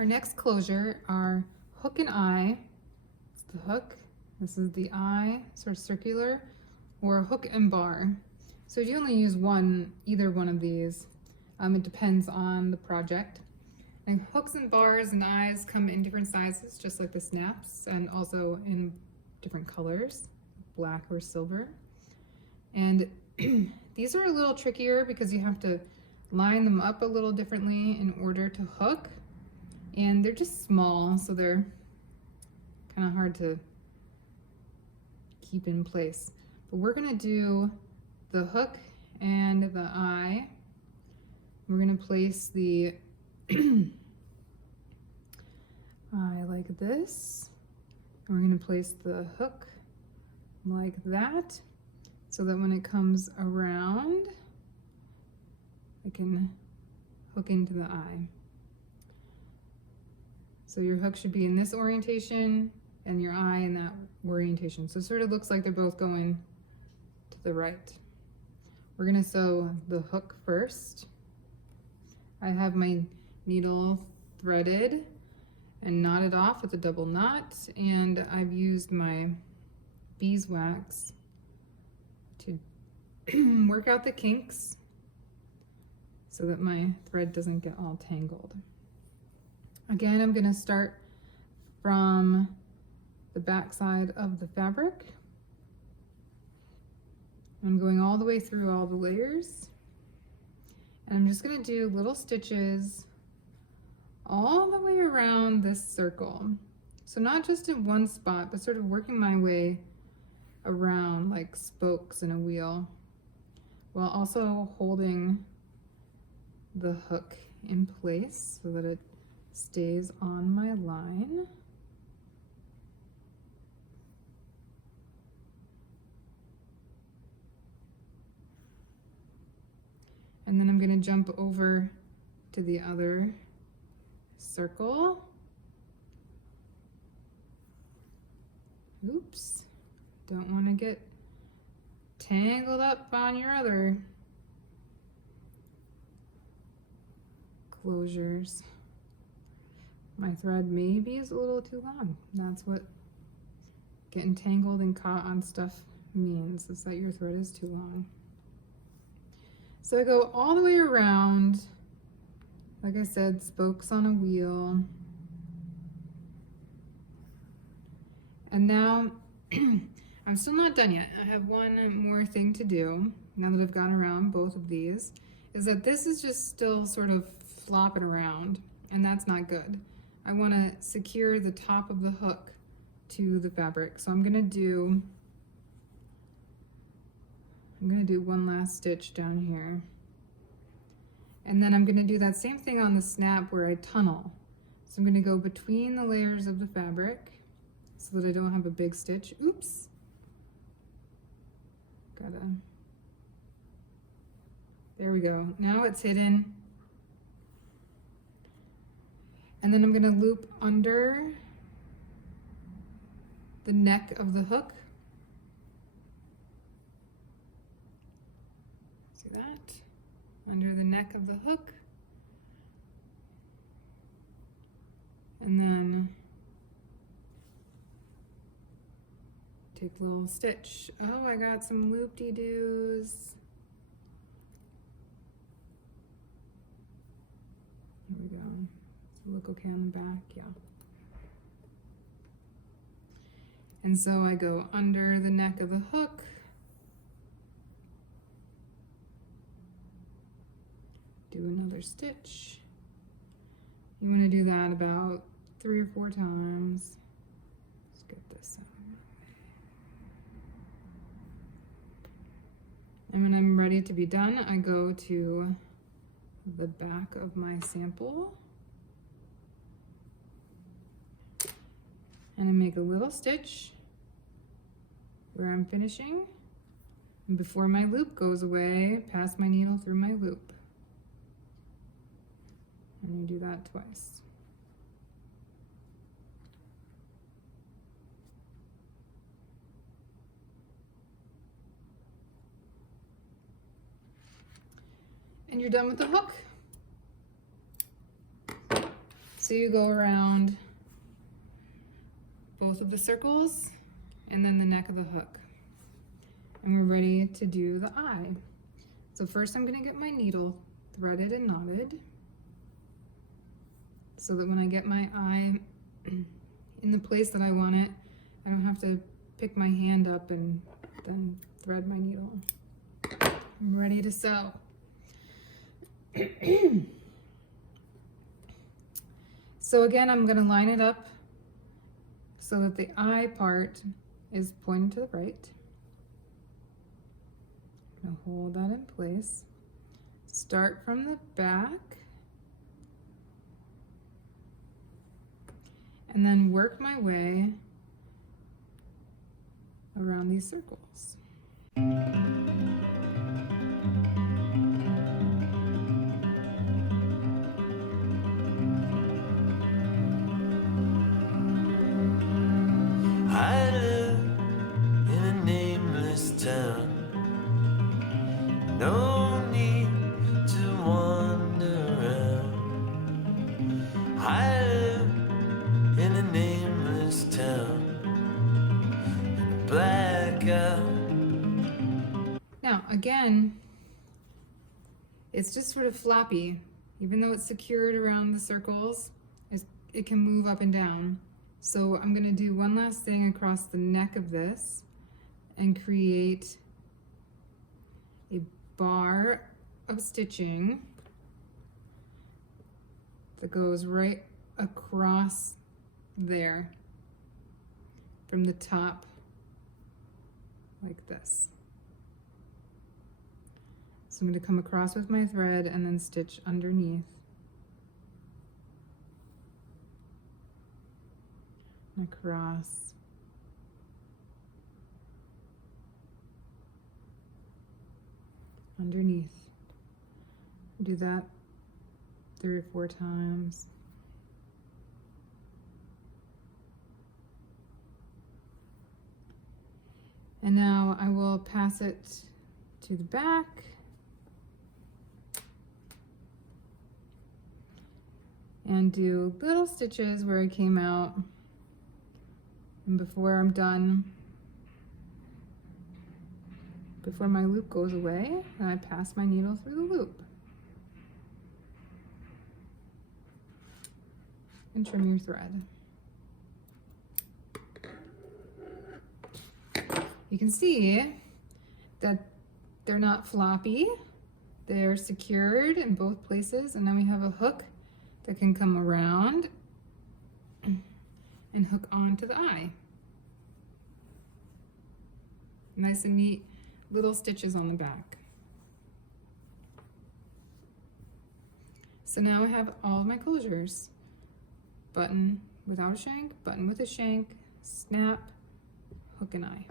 Our next closure are hook and eye. It's the hook. This is the eye, sort of circular, or hook and bar. So you only use either one of these. It depends on the project. And hooks and bars and eyes come in different sizes, just like the snaps, and also in different colors, black or silver. And these are a little trickier because you have to line them up a little differently in order to hook. And they're just small, so they're kind of hard to keep in place. But we're gonna do the hook and the eye. We're gonna place the eye like this. And we're gonna place the hook like that, so that when it comes around, I can hook into the eye. So your hook should be in this orientation and your eye in that orientation. So it sort of looks like they're both going to the right. We're gonna sew the hook first. I have my needle threaded and knotted off with a double knot, and I've used my beeswax to work out the kinks so that my thread doesn't get all tangled. Again, I'm gonna start from the back side of the fabric. I'm going all the way through all the layers. And I'm just gonna do little stitches all the way around this circle. So not just in one spot, but sort of working my way around like spokes in a wheel, while also holding the hook in place so that it stays on my line. And then I'm going to jump over to the other circle. Oops, don't want to get tangled up on your other closures. My thread maybe is a little too long. That's what getting tangled and caught on stuff means, is that your thread is too long. So I go all the way around, like I said, spokes on a wheel. And now, I'm still not done yet. I have one more thing to do, now that I've gone around both of these, is that this is just still sort of flopping around, and that's not good. I want to secure the top of the hook to the fabric. So I'm gonna do one last stitch down here. And then I'm gonna do that same thing on the snap where I tunnel. So I'm gonna go between the layers of the fabric so that I don't have a big stitch. Oops. There we go. Now it's hidden. And then I'm gonna loop under the neck of the hook. See that? Under the neck of the hook. And then take a little stitch. Oh, I got some loop-de-doos. Here we go. Does it look okay on the back? Yeah. And so I go under the neck of the hook. Do another stitch. You want to do that about 3 or 4 times. Let's get this out. And when I'm ready to be done, I go to the back of my sample. And I make a little stitch where I'm finishing. And before my loop goes away, pass my needle through my loop. And you do that twice. And you're done with the hook. So you go around both of the circles and then the neck of the hook. And we're ready to do the eye. So first I'm gonna get my needle threaded and knotted so that when I get my eye in the place that I want it, I don't have to pick my hand up and then thread my needle. I'm ready to sew. So again, I'm gonna line it up so that the eye part is pointed to the right. I'm gonna hold that in place. Start from the back and then work my way around these circles. I live in a nameless town. No need to wander around. I live in a nameless town. In a blackout. Now, again, it's just sort of floppy. Even though it's secured around the circles, it can move up and down. So I'm gonna do one last thing across the neck of this and create a bar of stitching that goes right across there from the top like this. So I'm going to come across with my thread and then stitch underneath. And across. Underneath. Do that 3 or 4 times. And now I will pass it to the back. And do little stitches where I came out. And before I'm done, before my loop goes away, I pass my needle through the loop. And trim your thread. You can see that they're not floppy. They're secured in both places, and then we have a hook that can come around and hook onto the eye. Nice and neat little stitches on the back. So now I have all of my closures. Button without a shank, button with a shank, snap, hook and eye.